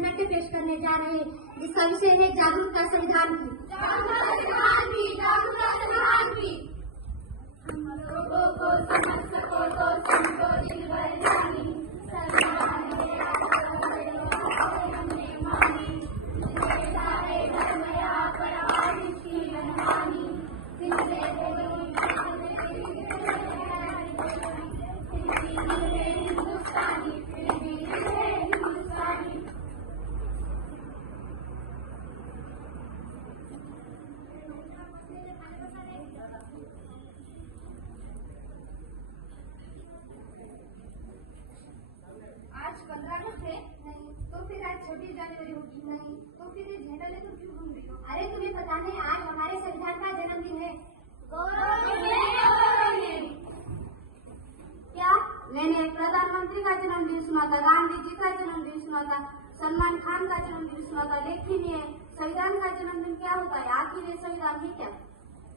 नाट्य पेश करने जा रहे हैं, जिसका विषय है जागरूकता संविधान की। हम लोगों को समझ सको तो समझो दिल भर जानी, संविधान में हमने मानी, जिसके सारे धर्म या परवाह की मनमानी, जिनसे हिंदुस्तानी फिर भी है हिंदुस्तानी। आज 15 अगस्त है? नहीं। तो फिर आज 26 जनवरी होगी? नहीं। तो फिर ये झंडा लेकर क्यों घूम रही हो? अरे तुम्हें पता नहीं, आज हमारे संविधान का जन्मदिन है। क्या? मैंने प्रधानमंत्री का जन्मदिन सुना था, गांधी जी का जन्मदिन सुना था, सलमान खान का जन्मदिन सुना था, लेकिन ये संविधान का जन्मदिन क्या होता है? आखिर ये संविधान है क्या?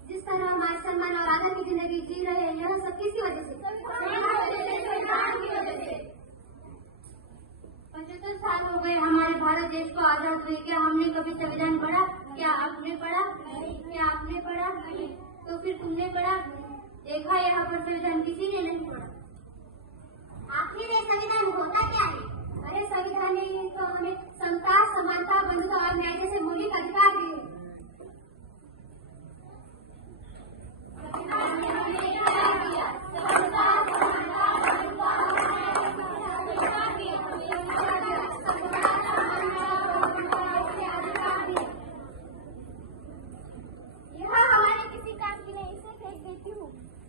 जिस तरह हम आज सम्मान और आदर की जिंदगी जी रहे हैं, यह सब किसकी वजह से? संविधान की वजह से। 75 साल हो गए हमारे भारत देश को आजाद हुए, क्या हमने कभी संविधान पढ़ा? क्या आपने पढ़ा? क्या आपने पढ़ा? तो फिर तुमने पढ़ा? देखा यहाँ पर संविधान किसी ने नहीं पढ़ा। आखिर ये संविधान होता क्या है? अरे संविधान ने तो हमें समता, समानता, बंधुता और न्याय जैसे मौलिक अधिकार दिए।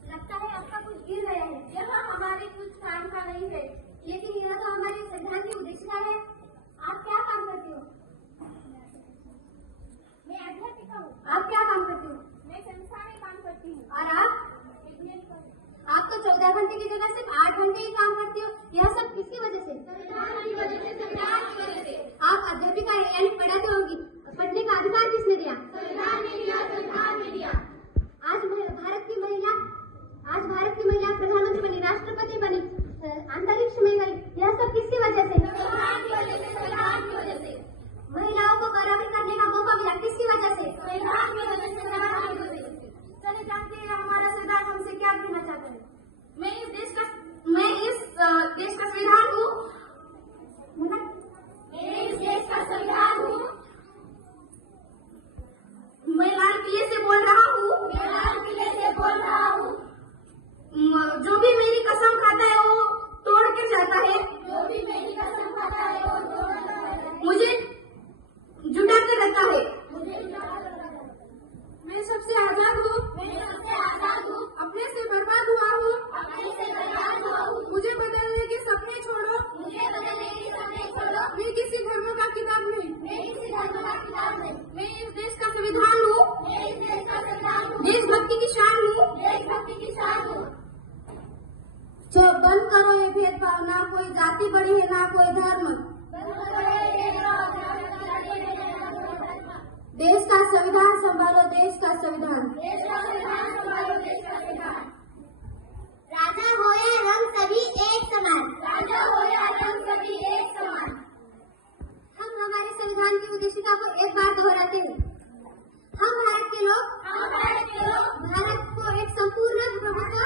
लगता है आपका कुछ गिर गया है। यह हमारे कुछ काम का नहीं है, लेकिन यह तो हमारे संविधान की उद्देश्यता है। आप क्या काम करते हो? मैं अध्यापिका हूँ। आप क्या काम करते हो? मैं संस्था में काम करती हूँ। और आप तो 14 घंटे की जगह सिर्फ 8 घंटे ही काम करती हो। यह सब किसकी वजह से? संविधान की वजह से। संविधान की वजह से। आप अध्यापिका यानी पढ़ाते होगी, पढ़ने का अधिकार किसने दिया? संविधान ने दिया। संविधान ने दिया। आज भारत की महिला प्रधानमंत्री बनी, राष्ट्रपति बनी, अंतरिक्ष में गई, यह सब किसकी वजह से? संविधान की वजह से। संविधान की वजह से। महिलाओं को गौरवित करने का मौका मिला, किसकी वजह से? संविधान की वजह से। संविधान की वजह से। चलिए जानते हैं हमारा संविधान हमसे क्या कहना चाहता है। मैं इस देश का संविधान हूँ। मैं इस देश का संविधान हूँ। मैं लाल किले से बोल रहा हूँ। मैं लाल किले से बोल रहा हूँ। जो भी मेरी कसम खाता है वो तोड़ के जाता है। जो भी मेरी कसम खाता है वो तोड़ के जाता है। मुझे जुटा कर रखता है। मुझे जुटा कर रखता है। मैं सबसे आजाद हूँ। मैं सबसे आजाद हूँ। अपने से बर्बाद हुआ हूँ। अपने से बर्बाद हुआ हूँ। मुझे बदलने के सपने छोड़ो। मुझे बदलने के सपने छोड़ो। मैं किसी धर्म का किताब नहीं। मैं किसी धर्म का किताब नहीं। मैं इस देश का संविधान हूँ। मैं इस देश का संविधान हूँ। देशभक्ति की शान हूँ। देशभक्ति की शान हूँ। जो बंद करो ये भेदभाव, ना कोई जाति बड़ी है ना कोई धर्म। देश का संविधान संभालो, देश का संविधान। देश का संविधान संभालो, देश का संविधान। राजा हो या रंग सभी एक समान। राजा हो या रंग सभी एक समान। हम हमारे संविधान की उद्देश्यता को एक बार दोहराते हैं। हम भारत के लोग भारत को एक संपूर्ण प्रभुत्व